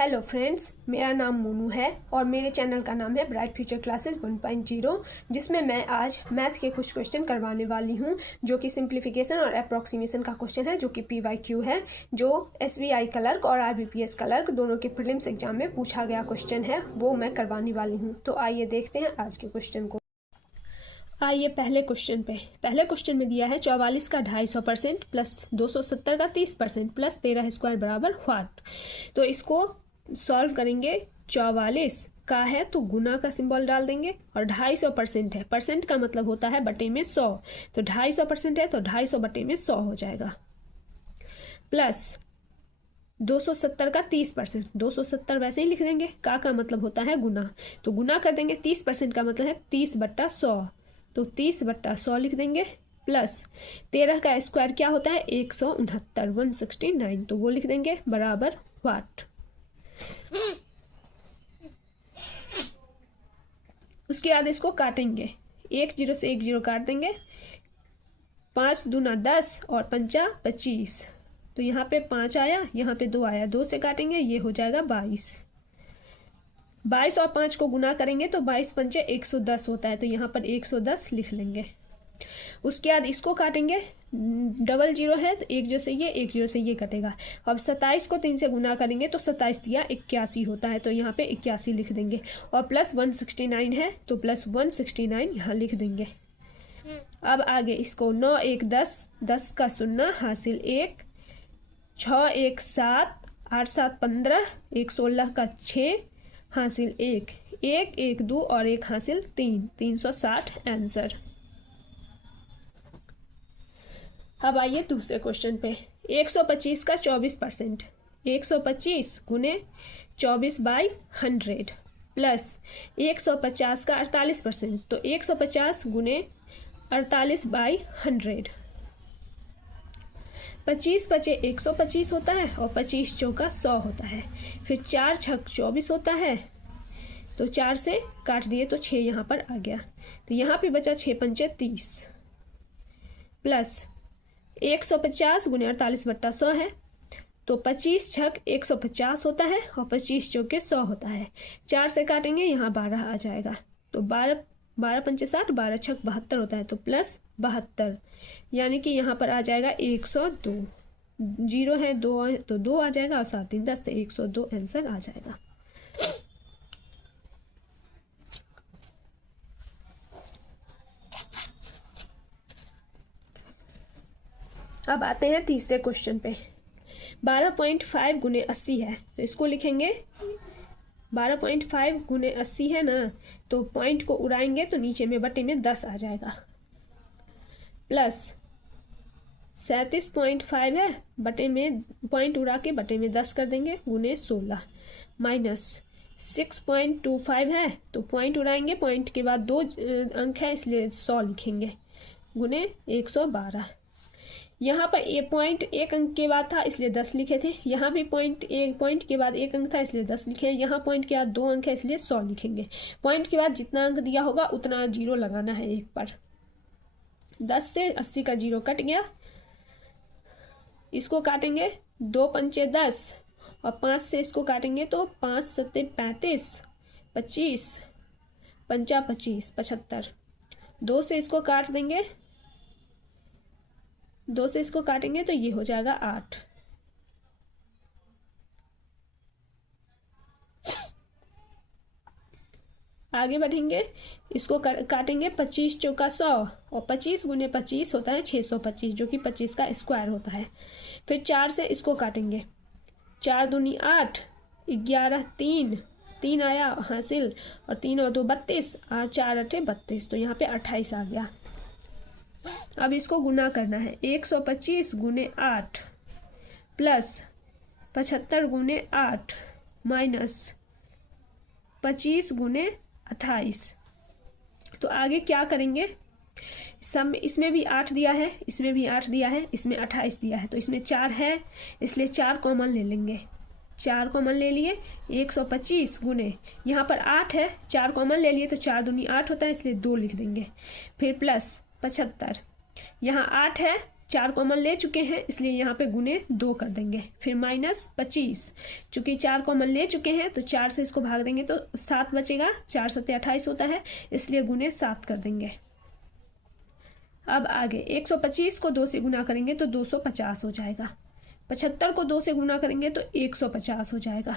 Hello friends, मेरा नाम मोनू है और मेरे चैनल का नाम है ब्राइट फ्यूचर क्लासेस 1.0, जिसमें मैं आज मैथ के कुछ क्वेश्चन करवाने वाली हूं, जो कि सिंप्लीफिकेशन और अप्रॉक्सीमेशन का क्वेश्चन है, जो कि PYQ है, जो SBI क्लर्क और IBPS क्लर्क दोनों के प्रीलिम्स एग्जाम में पूछा गया क्वेश्चन है, वो मैं करवाने वाली हूँ। तो आइए देखते हैं आज के क्वेश्चन को। आइए पहले क्वेश्चन में दिया है 44 का 250% प्लस 270 का 30% प्लस 13 स्क्वायर बराबर व्हाट। तो इसको सॉल्व करेंगे। 44 का है तो गुना का सिंबल डाल देंगे और 250% है, परसेंट का मतलब होता है बटे में 100, तो 250% है तो 250 बटे में 100 हो जाएगा। प्लस 270 का 30%, 270 वैसे ही लिख देंगे, का मतलब होता है गुना, तो गुना कर देंगे। 30% का मतलब है 30 बट्टा 100, तो 30 बट्टा 100 लिख देंगे। प्लस 13 का स्क्वायर क्या होता है 169, 169, तो वो लिख देंगे बराबर व्हाट। उसके बाद इसको काटेंगे, 1 0 से 1 0 काट देंगे। 5 दूना 10 और 5 25, तो यहाँ पे 5 आया, यहाँ पे 2 आया, 2 से काटेंगे, ये हो जाएगा 22। 22 और 5 को गुना करेंगे तो 22 पंचे 110 होता है, तो यहाँ पर 110 लिख लेंगे। उसके बाद इसको काटेंगे, डबल जीरो है तो 1 0 से ये 1 0 से ये कटेगा। अब 27 को 3 से गुना करेंगे तो 27 दिया 81 होता है, तो यहाँ पे 81 लिख देंगे। और प्लस 169 है तो प्लस 169 यहाँ लिख देंगे। अब आगे इसको 9 1 10, 10 का 0 हासिल 1, 6 1 7, 8 7 15, 1 16 का 6 हासिल 1, 1 1 2 और 1 हासिल 3, 360 आंसर। अब आइए दूसरे क्वेश्चन पे। 125 का 24%, 125 गुने 24/100 प्लस 150 का 48%, तो 150 गुने 48/100। 25 बचे 125 होता है और 25 चौका 100 होता है। फिर 4 छक 24 होता है, तो 4 से काट दिए तो 6 यहाँ पर आ गया, तो यहाँ पे बचा 6 पंचे 30 प्लस 150 गुने 48 बट्टा 100 है, तो 25 छक 150 होता है और 25 चौके 100 होता है। 4 से काटेंगे, यहाँ 12 आ जाएगा, तो 12 पंचे 60, 12 छक 72 होता है, तो प्लस 72, यानी कि यहाँ पर आ जाएगा 102। 0 है 2 है तो 2 आ जाएगा और 7 3 10, तो 102 आंसर आ जाएगा। अब आते हैं तीसरे क्वेश्चन पे। 12.5 गुने 80 है, तो इसको लिखेंगे 12.5 गुने 80 है ना, तो पॉइंट को उड़ाएंगे तो नीचे में बटे में 10 आ जाएगा। प्लस 37.5 है, बटे में पॉइंट उड़ा के बटे में 10 कर देंगे, गुने 16, माइनस 6.25 है, तो पॉइंट उड़ाएंगे, पॉइंट के बाद 2 अंक है इसलिए 100 लिखेंगे, गुने 112। यहाँ पर ये पॉइंट 1 अंक के बाद था इसलिए 10 लिखे थे, यहाँ भी पॉइंट के बाद 1 अंक था इसलिए 10 लिखे, यहाँ पॉइंट के बाद 2 अंक है इसलिए 100 लिखेंगे। पॉइंट के बाद जितना अंक दिया होगा उतना 0 लगाना है एक पर। 10 से 80 का 0 कट गया, इसको काटेंगे 2 पंचे 10 और 5 से इसको काटेंगे तो 5 7 35, 25 पंचा 25 75, 2 से इसको काट देंगे, 2 से इसको काटेंगे तो ये हो जाएगा 8। आगे बढ़ेंगे, इसको काटेंगे 25 चौका 100 और 25 गुने 25 होता है 625, जो कि 25 का स्क्वायर होता है। फिर 4 से इसको काटेंगे, 4 दूनी 8, 11 3 आया हासिल, और 3 और 2 32 और 4 8 32, तो यहाँ पे 28 आ गया। अब इसको गुना करना है, 125 गुने 8 प्लस 75 गुने 8 माइनस 25 गुने 28। तो आगे क्या करेंगे, सम इसमें भी 8 दिया है, इसमें भी 8 दिया है, इसमें 28 दिया है, तो इसमें 4 है इसलिए 4 कॉमन ले लेंगे। 4 कॉमन ले लिए, 125 गुने, यहाँ पर 8 है, 4 कॉमन ले लिए तो 4 दूनी 8 होता है इसलिए 2 लिख देंगे। फिर प्लस 75, यहाँ 8 है, 4 कॉमन ले चुके हैं इसलिए यहाँ पे गुने 2 कर देंगे। फिर -25, चूँकि 4 कॉमन ले चुके हैं तो 4 से इसको भाग देंगे तो 7 बचेगा, 4 7 28 होता है इसलिए गुने 7 कर देंगे। अब आगे 125 को 2 से गुना करेंगे तो 250 हो जाएगा, 75 को 2 से गुना करेंगे तो 150 हो जाएगा,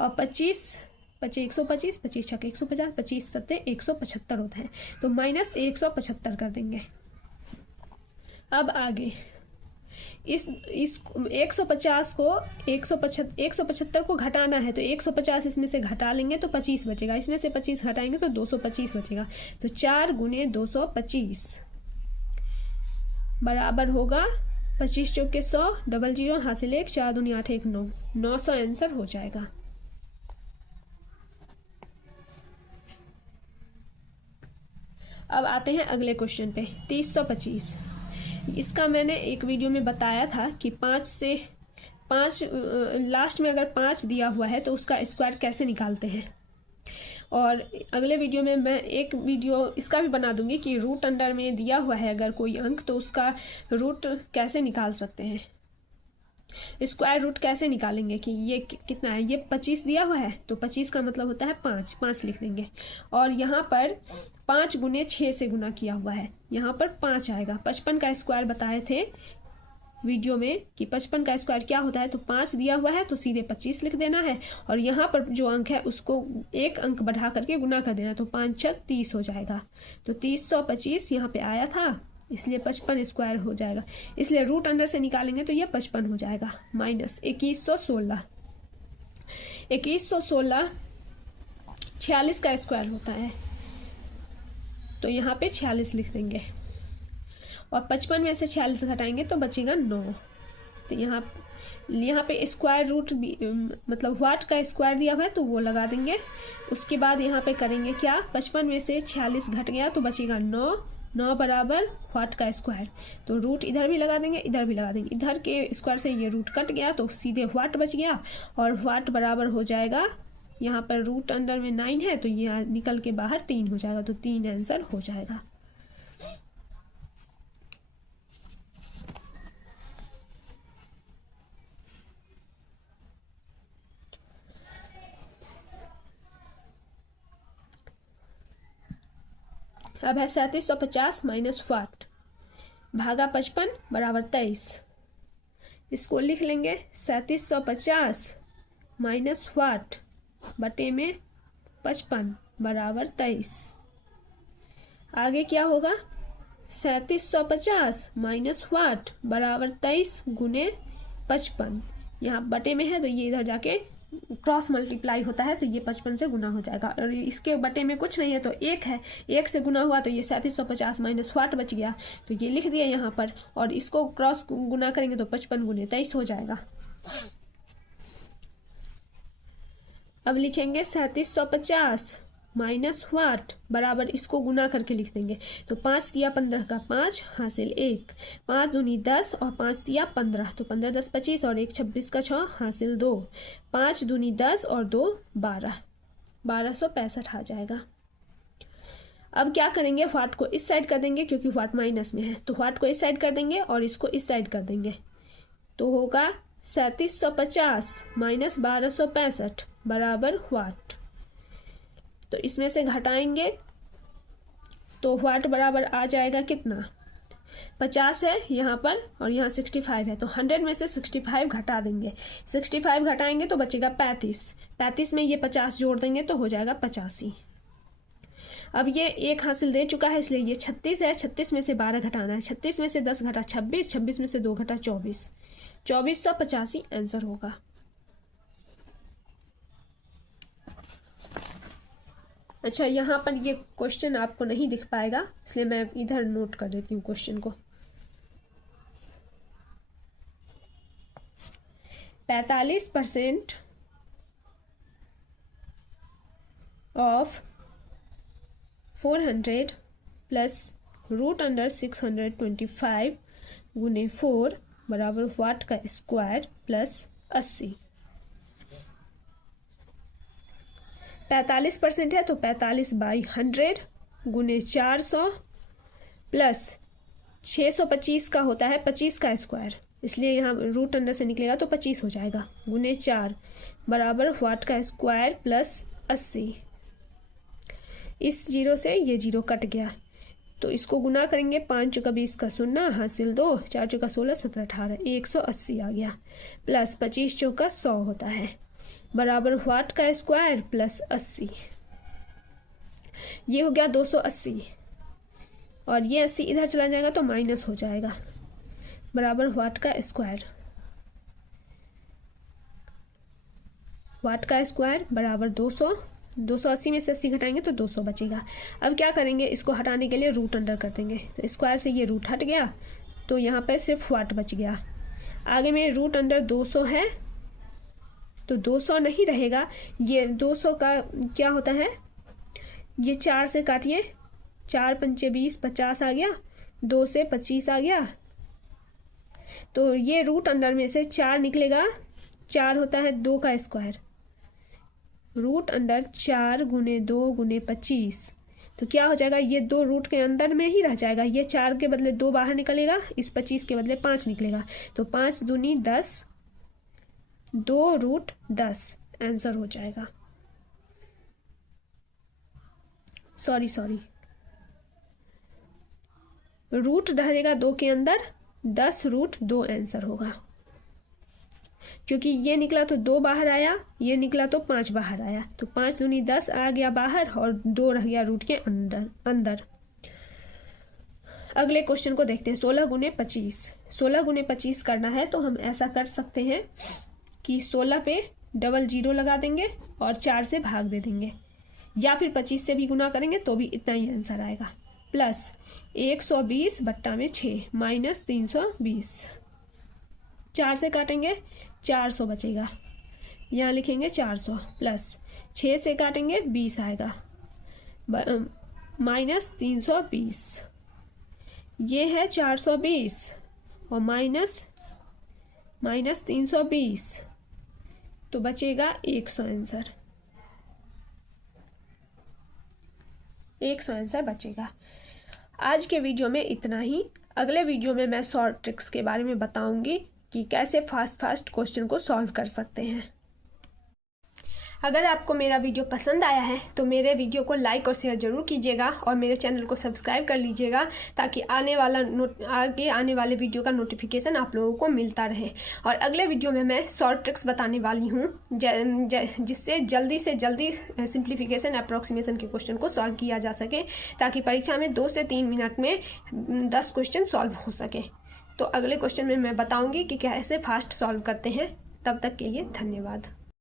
और 25 125, 25 छक्के 150, 25 सत्ते 175 होता है तो -175 कर देंगे। अब आगे इस 150 को 175 को घटाना है तो 150 इसमें से घटा लेंगे तो 25 बचेगा, इसमें से 25 घटाएंगे तो 225 बचेगा, तो 4 गुने 225 बराबर होगा 25 चौके 100, 00 हासिल 1, 4 दूनी 8 1 9, 900 आंसर हो जाएगा। अब आते हैं अगले क्वेश्चन पे 325। इसका मैंने एक वीडियो में बताया था कि 5 लास्ट में अगर 5 दिया हुआ है तो उसका स्क्वायर कैसे निकालते हैं, और अगले वीडियो में मैं एक वीडियो इसका भी बना दूंगी कि रूट अंडर में दिया हुआ है अगर कोई अंक तो उसका रूट कैसे निकाल सकते हैं, स्क्वायर रूट कैसे निकालेंगे कि ये कितना है। ये 25 दिया हुआ है तो 25 का मतलब होता है 5 लिख देंगे, और यहाँ पर 5 गुने 6 से गुना किया हुआ है, यहाँ पर 5 आएगा। 55 का स्क्वायर बताए थे वीडियो में कि 55 का स्क्वायर क्या होता है, तो 5 दिया हुआ है तो सीधे 25 लिख देना है, और यहाँ पर जो अंक है उसको एक अंक बढ़ा करके गुना कर देना, तो 5 6 30 हो जाएगा, तो 325 यहाँ पे आया था इसलिए 55 स्क्वायर हो जाएगा, इसलिए रूट अंडर से निकालेंगे तो ये 55 हो जाएगा। माइनस 2116, 46 का स्क्वायर होता है तो यहाँ पे 46 लिख देंगे, और 55 में से 46 घटाएंगे तो बचेगा 9, तो यहाँ पे स्क्वायर रूट भी मतलब वाट का स्क्वायर दिया हुआ है तो वो लगा देंगे। उसके बाद यहाँ पे करेंगे क्या, 55 में से 46 घट गया तो बचेगा 9 बराबर वाट का स्क्वायर, तो रूट इधर भी लगा देंगे इधर भी लगा देंगे, इधर के स्क्वायर से ये रूट कट गया तो सीधे वाट बच गया, और वाट बराबर हो जाएगा, यहाँ पर रूट अंडर में 9 है तो ये निकल के बाहर 3 हो जाएगा, तो 3 आंसर हो जाएगा। अब है 3750 माइनस वाट भागा 55 बराबर 23, इसको लिख लेंगे 3750 माइनस वाट बटे में 55 बराबर 23। आगे क्या होगा, 3750 माइनस वाट बराबर 23 गुने 55, यहाँ बटे में है तो ये इधर जाके क्रॉस मल्टीप्लाई होता है तो ये 55 से गुना हो जाएगा, और इसके बटे में कुछ नहीं है तो 1 है, 1 से गुना हुआ तो ये 3750 माइनस वाट बच गया तो ये लिख दिया यहाँ पर, और इसको क्रॉस गुना करेंगे तो 55 गुने 23 हो जाएगा। अब लिखेंगे 3750 माइनस वाट बराबर इसको गुना करके लिख देंगे, तो 5 दिया 15 का 5 हासिल 1, 5 दूनी 10 और 5 दिया 15 तो 15 10 25 और 1 26 का 6 हासिल 2, 5 दूनी 10 और 2 12, 1265 आ जाएगा। अब क्या करेंगे, वाट को इस साइड कर देंगे क्योंकि वाट माइनस में है, तो वाट को इस साइड कर देंगे और इसको इस साइड कर देंगे, तो होगा 3750 माइनस 1265 बराबर वाट। तो इसमें से घटाएंगे तो वाट बराबर आ जाएगा कितना, 50 है यहाँ पर और यहाँ 65 है, तो 100 में से 65 घटा देंगे, 65 घटाएंगे तो बचेगा 35, 35 में ये 50 जोड़ देंगे तो हो जाएगा 85। अब ये 1 हासिल दे चुका है इसलिए ये 36 है, 36 में से 12 घटाना है, 36 में से 10 घटा 26, 26 में से 2 घटा 24, 2485 आंसर होगा। अच्छा, यहाँ पर ये क्वेश्चन आपको नहीं दिख पाएगा इसलिए मैं इधर नोट कर देती हूँ क्वेश्चन को। 45% ऑफ 400 प्लस रूट अंडर 625 गुने 4 बराबर वाट का स्क्वायर प्लस 80। 45% है तो 45/100 गुने 400 प्लस 625 का होता है 25 का स्क्वायर, इसलिए यहाँ रूट अंडर से निकलेगा तो 25 हो जाएगा, गुने 4 बराबर व्हाट का स्क्वायर प्लस 80। इस जीरो से ये जीरो कट गया तो इसको गुना करेंगे, 5 चौका 20 का 0 हासिल 2, 4 चौका 16 17 18 180 आ गया, प्लस 25 चौका 100 होता है बराबर व्हाट का स्क्वायर प्लस 80। ये हो गया 280 और ये 80 इधर चला जाएगा तो माइनस हो जाएगा बराबर व्हाट का स्क्वायर। व्हाट का स्क्वायर बराबर 200, 280 में से 80 घटाएंगे तो 200 बचेगा। अब क्या करेंगे, इसको हटाने के लिए रूट अंडर कर देंगे, तो स्क्वायर से ये रूट हट गया तो यहाँ पे सिर्फ व्हाट बच गया। आगे में रूट अंडर 200 है तो 200 नहीं रहेगा, ये 200 का क्या होता है, ये 4 से काटिए, 4 पंचे 20, 50 आ गया, 2 से 25 आ गया, तो ये रूट अंडर में से 4 निकलेगा, 4 होता है 2 का स्क्वायर, रूट अंडर 4 गुने 2 गुने 25, तो क्या हो जाएगा, ये 2 रूट के अंदर में ही रह जाएगा, ये 4 के बदले 2 बाहर निकलेगा, इस 25 के बदले 5 निकलेगा, तो 5 दूनी 10, 2 रूट 10 आंसर हो जाएगा। सॉरी रूट रहेगा 2 के अंदर, 10 रूट 2 आंसर होगा, क्योंकि ये निकला तो 2 बाहर आया, ये निकला तो 5 बाहर आया, तो 5 दूनी 10 आ गया बाहर और 2 रह गया रूट के अंदर। अगले क्वेश्चन को देखते हैं, 16 गुने 25। 16 गुने 25 करना है तो हम ऐसा कर सकते हैं कि 16 पे डबल जीरो लगा देंगे और 4 से भाग दे देंगे, या फिर 25 से भी गुना करेंगे तो भी इतना ही आंसर आएगा, प्लस 120 बट्टा में 6 माइनस 320, 4 से काटेंगे 400 बचेगा, यहाँ लिखेंगे 400, प्लस 6 से काटेंगे 20 आएगा माइनस 320, ये है 420 और माइनस 320, तो बचेगा 100 आंसर, 100 आंसर बचेगा। आज के वीडियो में इतना ही। अगले वीडियो में मैं शॉर्ट ट्रिक्स के बारे में बताऊंगी कि कैसे फास्ट क्वेश्चन को सॉल्व कर सकते हैं। अगर आपको मेरा वीडियो पसंद आया है तो मेरे वीडियो को लाइक और शेयर ज़रूर कीजिएगा और मेरे चैनल को सब्सक्राइब कर लीजिएगा, ताकि आगे आने वाले वीडियो का नोटिफिकेशन आप लोगों को मिलता रहे। और अगले वीडियो में मैं शॉर्ट ट्रिक्स बताने वाली हूँ जिससे जल्दी से जल्दी सिंप्लीफिकेशन अप्रॉक्सीमेशन के क्वेश्चन को सॉल्व किया जा सके, ताकि परीक्षा में 2 से 3 मिनट में 10 क्वेश्चन सॉल्व हो सके। तो अगले क्वेश्चन में मैं बताऊँगी कि कैसे फास्ट सॉल्व करते हैं। तब तक के लिए धन्यवाद।